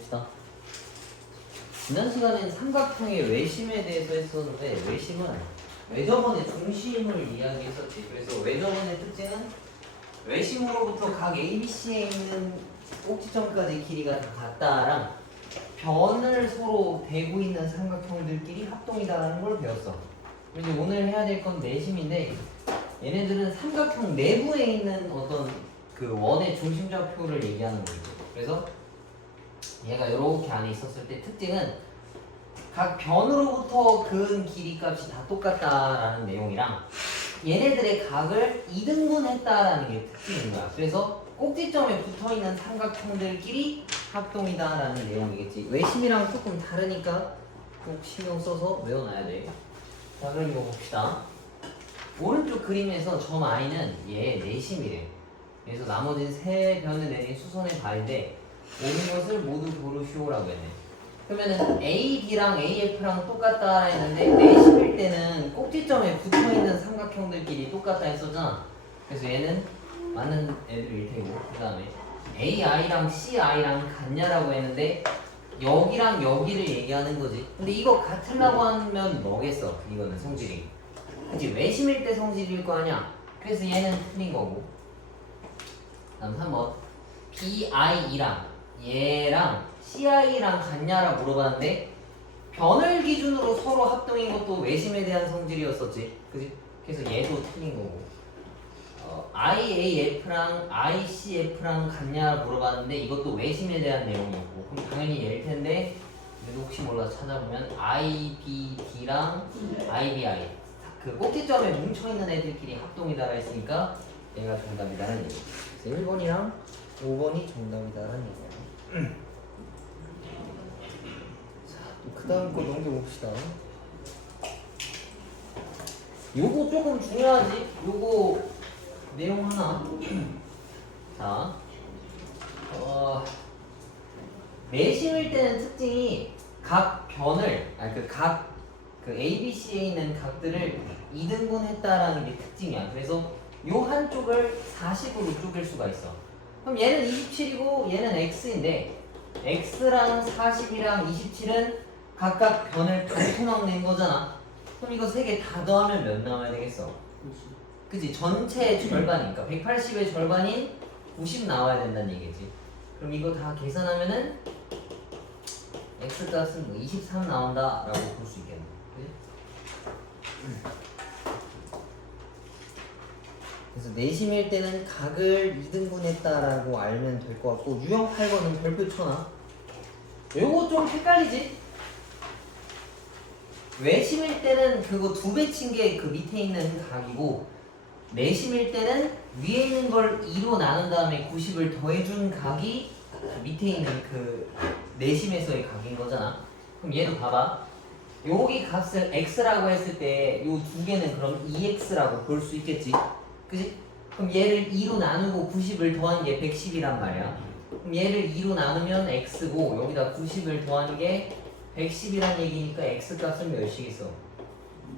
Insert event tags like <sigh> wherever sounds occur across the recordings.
봅시다. 지난 시간엔 삼각형의 외심에 대해서 했었는데 외심은 외접원의 중심을 이야기했었지. 그래서 외접원의 특징은 외심으로부터 각 ABC에 있는 꼭지점까지 길이가 다 같다랑 변을 서로 대고 있는 삼각형들끼리 합동이다라는 걸 배웠어. 이제 오늘 해야 될 건 내심인데 얘네들은 삼각형 내부에 있는 어떤 그 원의 중심좌표를 얘기하는 거죠. 그래서 얘가 이렇게 안에 있었을 때 특징은 각 변으로부터 그은 길이 값이 다 똑같다라는 내용이랑 얘네들의 각을 이등분했다라는 게 특징인 거야. 그래서 꼭지점에 붙어 있는 삼각형들끼리 합동이다라는 내용이겠지. 외심이랑 조금 다르니까 꼭 신경 써서 외워놔야 돼. 자, 그럼 이거 봅시다. 오른쪽 그림에서 점 i는 얘 내심이래. 그래서 나머지는 세 변을 내린 수선의 발인데 오는 것을 모두 고르시오라고 했네. 그러면은 A, B랑 AF랑 똑같다 했는데 내심일 때는 꼭지점에 붙어 있는 삼각형들끼리 똑같다 했었잖아. 그래서 얘는 맞는 애들일 테고 그 다음에 AI랑 CI랑 같냐라고 했는데 여기랑 여기를 얘기하는 거지. 근데 이거 같으려고 하면 뭐겠어? 이거는 성질이. 그치 외심일 때 성질일 거 아니야. 그래서 얘는 틀린 거고. 다음 3번 BI랑 얘랑 CI랑 같냐라 물어봤는데 변을 기준으로 서로 합동인 것도 외심에 대한 성질이었었지. 그지? 그래서 얘도 틀린 거고. 어, IAF랑 ICF랑 같냐 물어봤는데 이것도 외심에 대한 내용이었고 그럼 당연히 얘일 텐데 그래도 혹시 몰라 찾아보면 IBD랑 IBI 그 꼭지점에 뭉쳐있는 애들끼리 합동이다라 했으니까 얘가 정답이다라는 얘기 그래서 1번이랑 5번이 정답이다라는 얘기야 그 다음 거 넘겨봅시다 요거 조금 중요하지 요거 내용 하나 <clears throat> 자 어, 내심일 때는 특징이 각 변을 아니 그 각 그 ABC에 있는 각들을 이등분 했다라는 게 특징이야. 그래서 요 한쪽을 40으로 쪼갤 수가 있어. 그럼 얘는 27이고 얘는 x인데 x랑 40이랑 27은 각각 변을 반토막 낸 거잖아. 그럼 이거 세 개 다 더하면 몇 나와야 되겠어? 그지 전체의 절반이니까 180의 절반인 90 나와야 된다는 얘기지. 그럼 이거 다 계산하면은 x 값은 뭐23 나온다라고 볼 수 있겠네. 그지? 그래서 내심일 때는 각을 2등분했다라고 알면 될 것 같고 유형 8번은 별표 쳐놔. 요거 좀 헷갈리지? 외심일 때는 그거 두 배 친 게 그 밑에 있는 각이고 내심일 때는 위에 있는 걸 2로 나눈 다음에 90을 더해준 각이 그 밑에 있는 그 내심에서의 각인 거잖아. 그럼 얘도 봐봐. 여기 값을 x라고 했을 때요두 개는 그럼 2x라고 볼 수 있겠지. 그지? 그럼 얘를 2로 나누고 90을 더한 게 110이란 말이야. 그럼 얘를 2로 나누면 x고 여기다 90을 더한 게 110이란 얘기니까 x 값은 몇이겠어?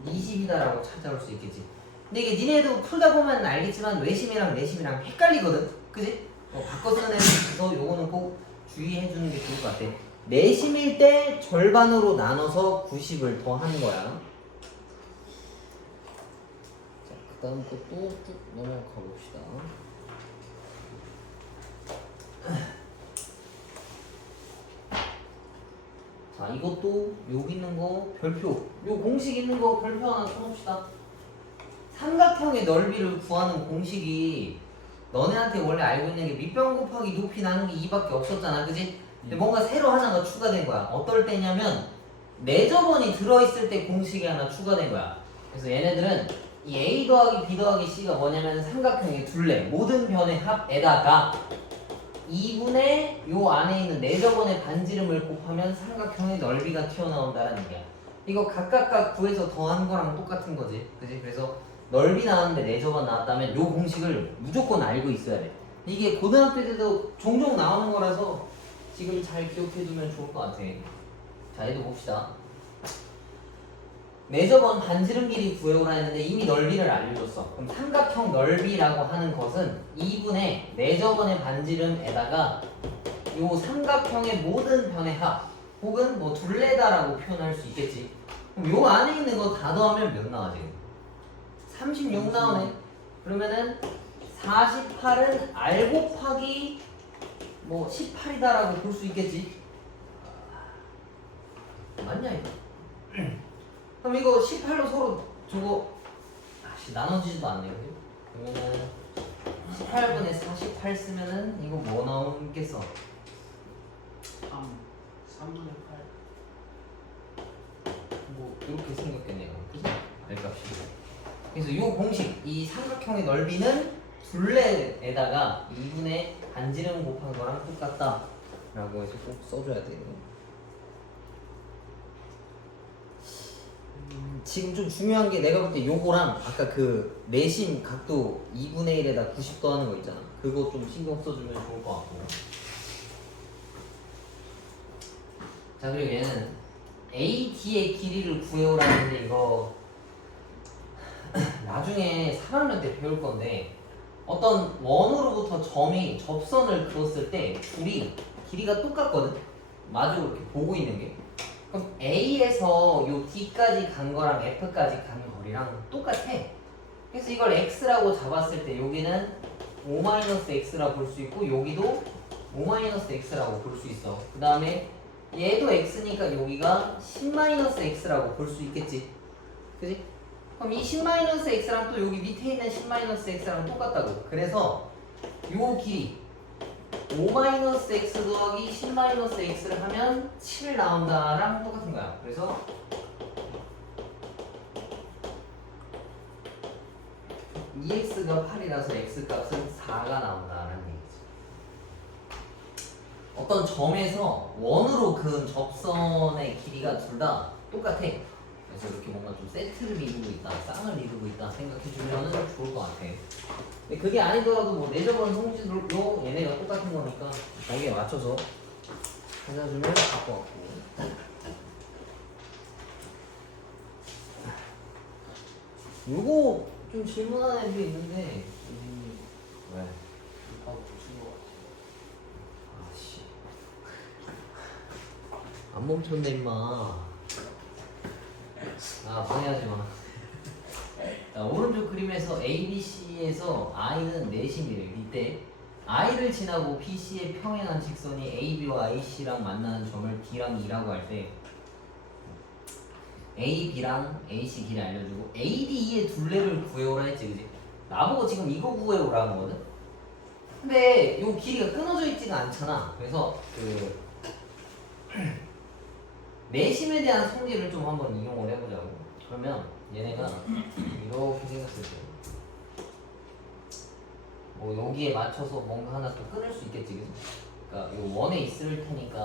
20이다라고 찾아올 수 있겠지. 근데 이게 니네도 풀다 보면 알겠지만 외심이랑 내심이랑 헷갈리거든. 그지? 어, 바꿔 쓰는 있어서 요거는 꼭 주의해 주는 게 좋을 것 같아. 내심일 때 절반으로 나눠서 90을 더하는 거야. 자, 그 다음 것도 쭉 넘어가 봅시다. 자, 이것도 여기 있는 거 별표. 요 공식 있는 거 별표 하나 쳐놓읍시다. 삼각형의 넓이를 구하는 공식이 너네한테 원래 알고 있는 게 밑변 곱하기 높이 나누기 2밖에 없었잖아. 그지? 근데 뭔가 새로 하나가 추가된 거야. 어떨 때냐면 내저번이 들어있을 때 공식이 하나 추가된 거야. 그래서 얘네들은 이 A 더하기 B 더하기 C가 뭐냐면 삼각형의 둘레 모든 변의 합에다가 2분의 요 안에 있는 내저번의 반지름을 곱하면 삼각형의 넓이가 튀어나온다는 얘기야. 이거 각각각 구해서 더한 거랑 똑같은 거지. 그지? 그래서 넓이 나왔는데 내저번 나왔다면 요 공식을 무조건 알고 있어야 돼. 이게 고등학교 때도 종종 나오는 거라서 지금 잘 기억해두면 좋을 것 같아. 자, 얘도 봅시다. 내저번 반지름 길이 구해오라 했는데 이미 넓이를 알려줬어. 그럼 삼각형 넓이라고 하는 것은 2분의 내저번의 반지름에다가 요 삼각형의 모든 변의 합 혹은 뭐 둘레다라고 표현할 수 있겠지. 그럼 요 안에 있는 거 다 더하면 몇 나와 지금? 36 나오네. 그러면은 48은 R 곱하기 뭐 18이다라고 볼 수 있겠지. 아, 맞냐 이거? 그럼 이거 18로 서로 저거 아씨 나눠지지도 않네요. 그죠? 그러면은 18분에 48 쓰면은 이거 뭐 나오겠어? 3 3분의 8 뭐 이렇게 생겼겠네요. 그죠? R값이. 그래서 이 공식, 이 삼각형의 넓이는 둘레에다가 2분의 반지름 곱한 거랑 똑같다. 라고 해서 꼭 써줘야 돼요. 지금 좀 중요한 게 내가 볼 때 요거랑 아까 그 내심 각도 2분의 1에다 90도 하는 거 있잖아. 그거 좀 신경 써주면 좋을 것 같고. 자 그리고 얘는 AD의 길이를 구해오라는데 이거 <clears throat> 나중에 3학년 때 배울 건데 어떤 원으로부터 점이 접선을 그었을 때 둘이 길이가 똑같거든 마주 이렇게 보고 있는 게 그럼 A에서 요 D까지 간 거랑 F까지 간 거리랑 똑같아 그래서 이걸 X라고 잡았을 때 여기는 5-X라 볼수 있고 여기도 5-X라고 볼 수 있어 그 다음에 얘도 x니까 여기가 10-x라고 볼 수 있겠지. 그지? 그럼 이 10-x랑 또 여기 밑에 있는 10-x랑 똑같다고. 그래서 요 길이 5-x 더하기 10-x를 하면 7 나온다랑 똑같은 거야. 그래서 이 x가 8이라서 x 값은 4가 나온다라는 얘기지. 어떤 점에서 원으로 그은 접선의 길이가 둘 다 똑같아. 그래서 이렇게 뭔가 좀 세트를 이루고 있다, 쌍을 이루고 있다 생각해 주면 좋을 것 같아. 근데 그게 아니더라도 뭐 내접은 성질로 얘네가 똑같은 거니까 거기에 맞춰서 찾아주면 될것 같고. 요거 좀 질문하는 애들이 있는데 음, 왜? 이거 붙인 거 아씨 안 멈췄네 임마 아 방해하지 마 자, 오른쪽 그림에서 A, B, C에서 I는 내심이래 이때 I를 지나고 BC에 평행한 직선이 AB와 IC랑 만나는 점을 D랑 E라고 할 때 A, B랑 AC 길이 알려주고 A, D, E의 둘레를 구해오라 했지 그지? 나보고 지금 이거 구해오라는 거거든? 근데 요 길이가 끊어져 있지가 않잖아. 그래서 그 내심에 대한 성질을 좀 한번 이용을 해보자고. 그러면 얘네가 이렇게 생겼을 때, 뭐 여기에 맞춰서 뭔가 하나 또 끊을 수 있겠지, 그죠? 그러니까 요 원에 있을 테니까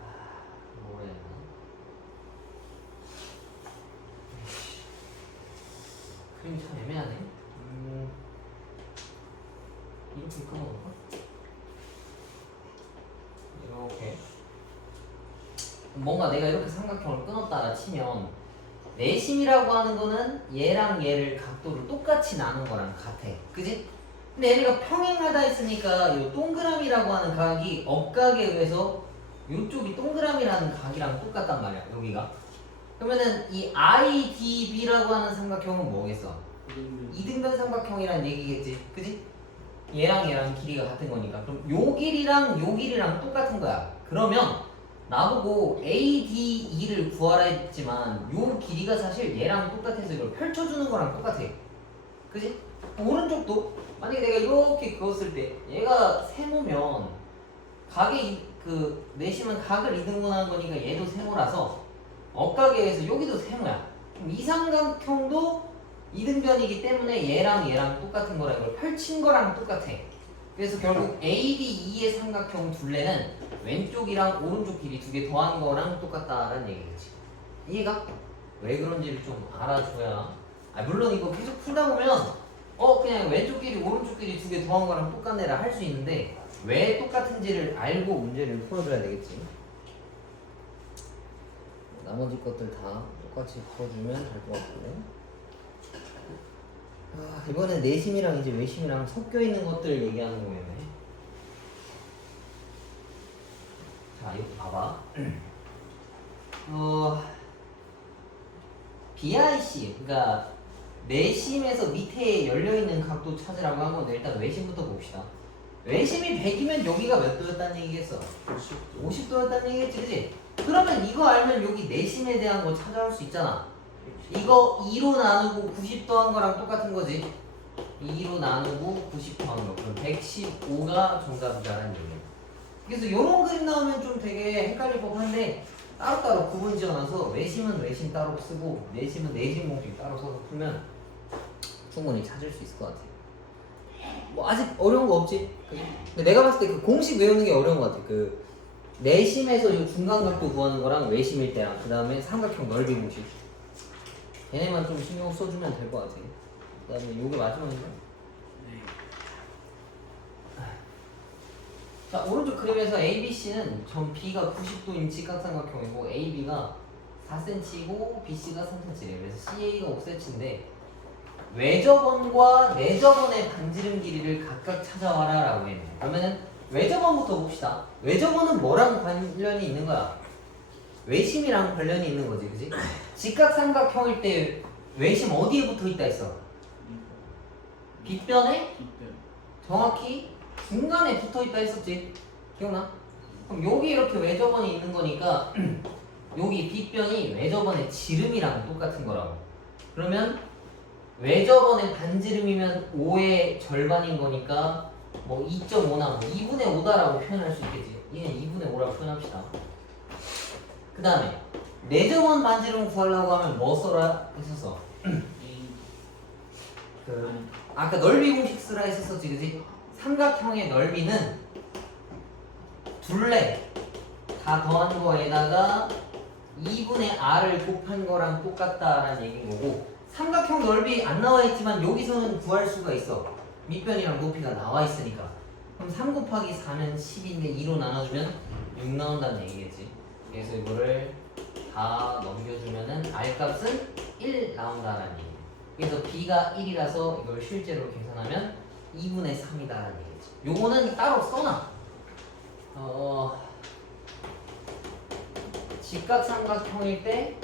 아, 뭐라 해야 되나? 그림이 참 애매하네. 음. 이렇게 끊어볼까? 이렇게 뭔가 내가 이렇게 삼각형을 끊었다라 치면 내심이라고 하는 거는 얘랑 얘를 각도를 똑같이 나눈 거랑 같아 그지? 근데 얘네가 평행하다 했으니까 이 동그라미라고 하는 각이 억각에 의해서 이쪽이 동그라미라는 각이랑 똑같단 말이야 여기가 그러면은 이 IDB라고 하는 삼각형은 뭐겠어? 이등변 삼각형이란 얘기겠지 그지? 얘랑 얘랑 길이가 같은 거니까 그럼 요 길이랑 요 길이랑 똑같은 거야 그러면 나보고 ADE를 구하라 했지만 요 길이가 사실 얘랑 똑같아서 이걸 펼쳐주는 거랑 똑같아 그지? 오른쪽도 만약에 내가 이렇게 그었을 때 얘가 세모면 각의 이- 그 내심은 각을 이등분하는 거니까 얘도 세모라서 억각에 의해서 여기도 세모야 그럼 이 삼각형도 이등변이기 때문에 얘랑 얘랑 똑같은 거라 이걸 펼친 거랑 똑같아. 그래서 결국 ABE의 삼각형 둘레는 왼쪽이랑 오른쪽 길이 두 개 더한 거랑 똑같다라는 얘기겠지. 이해가? 왜 그런지를 좀 알아줘야. 아 물론 이거 계속 풀다 보면 어 그냥 왼쪽 길이 오른쪽 길이 두 개 더한 거랑 똑같네라 할 수 있는데 왜 똑같은지를 알고 문제를 풀어줘야 되겠지. 나머지 것들 다 똑같이 풀어주면 될 것 같고. 아, 이번에 내심이랑 이제 외심이랑 섞여 있는 것들 얘기하는 거예요. 자, 이거 봐봐. <clears throat> 어, BIC, 그러니까 내심에서 밑에 열려 있는 각도 찾으라고 한 건데 일단 외심부터 봅시다. 외심이 100이면 여기가 몇 도였다는 얘기겠어? 50도. 50도였다는 얘기겠지, 그지? 그러면 이거 알면 여기 내심에 대한 거 찾아올 수 있잖아. 이거 2로 나누고 90도 한 거랑 똑같은 거지. 2로 나누고 90도 한 거. 그럼 115가 정답이다라는 얘기야. 그래서 이런 그림 나오면 좀 되게 헷갈릴 법한데 따로따로 구분 지어놔서 외심은 외심 따로 쓰고 내심은 내심 공식 따로 써서 풀면 충분히 찾을 수 있을 것 같아. 뭐 아직 어려운 거 없지? 근데 내가 봤을 때 그 공식 외우는 게 어려운 것 같아. 그 내심에서 이 중간각도 구하는 거랑 외심일 때랑 그 다음에 삼각형 넓이 공식. 걔네만 좀 신경 써주면 될 것 같아. 그 다음에 요게 마지막인가? 네. 자 오른쪽 그림에서 ABC는 전 B가 90도인 직각삼각형이고 AB가 4cm이고 BC가 3cm래요. 그래서 CA가 5cm인데 외접원과 내접원의 반지름 길이를 각각 찾아와라 라고 했네. 그러면은 외접원부터 봅시다. 외접원은 뭐랑 관련이 있는 거야? 외심이랑 관련이 있는 거지, 그지? 직각삼각형일 때 외심 어디에 붙어 있다 했어? 빗변에. 정확히 중간에 붙어 있다 했었지. 기억나? 그럼 여기 이렇게 외접원이 있는 거니까 <clears throat> 여기 빗변이 외접원의 지름이랑 똑같은 거라고. 그러면 외접원의 반지름이면 5의 절반인 거니까 뭐 2.5나 뭐 2분의 5다라고 표현할 수 있겠지. 얘는 2분의 5라고 표현합시다. 그 다음에 내접원 반지름 구하려고 하면 뭐 써라 했었어. 그 아까 넓이 공식 쓰라 했었지, 그지? 삼각형의 넓이는 둘레 다 더한 거에다가 2분의 r을 곱한 거랑 똑같다라는 얘기인 거고 삼각형 넓이 안 나와 있지만 여기서는 구할 수가 있어. 밑변이랑 높이가 나와 있으니까. 그럼 3 곱하기 4는 10인데 2로 나눠주면 6 나온다는 얘기겠지. 그래서 이거를 다 넘겨주면은 r 값은 1 나온다라는 얘기. 그래서 b가 1이라서 이걸 실제로 계산하면 2분의 3이다라는 얘기지. 요거는 따로 써놔. 어, 직각삼각형일 때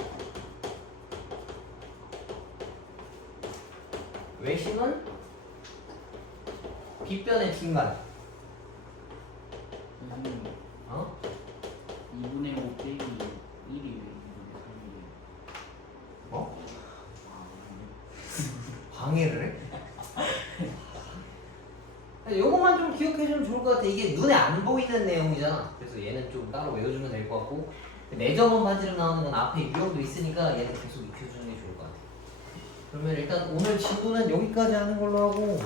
외심은 빗변의 중간. 선생님, 어? 2분의 5 빼기 1이 왜 2분의 3이에요? 뭐? 아, 방해를 해? 요것만 좀 기억해주면 좋을 것 같아. 이게 눈에 안 보이는 내용이잖아. 그래서 얘는 좀 따로 외워주면 될 것 같고 내점원 반지름 나오는 건 앞에 유형도 있으니까 얘는 계속 익혀주는 게 좋을 것 같아. 그러면 일단 오늘 진도는 여기까지 하는 걸로 하고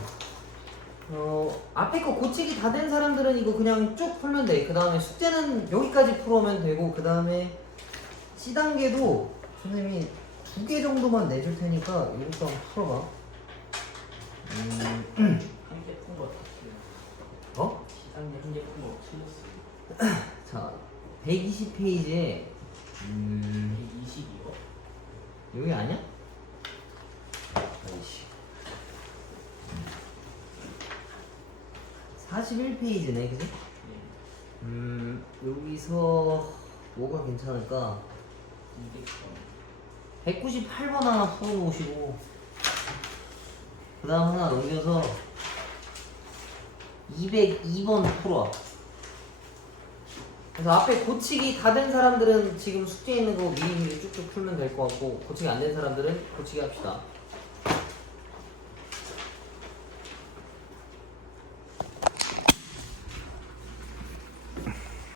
어 앞에 거 고치기 다 된 사람들은 이거 그냥 쭉 풀면 돼. 그 다음에 숙제는 여기까지 풀어오면 되고 그 다음에 C 단계도 선생님이 두 개 정도만 내줄 테니까 이것도 한번 풀어봐. 음, 한 개 푼거 같았 시장에 한개 푼거 틀렸어요. <clears throat> 자, 120페이지에 음, 120이요? 여기 아니야? 아이씨. 41페이지네, 그지? 네. 음, 여기서 뭐가 괜찮을까? 200번. 198번 하나 풀어놓으시고 그 다음 하나 넘겨서 202번 풀어. 그래서 앞에 고치기 다 된 사람들은 지금 숙제 있는 거 미리미리 쭉쭉 풀면 될 것 같고 고치기 안 된 사람들은 고치기 합시다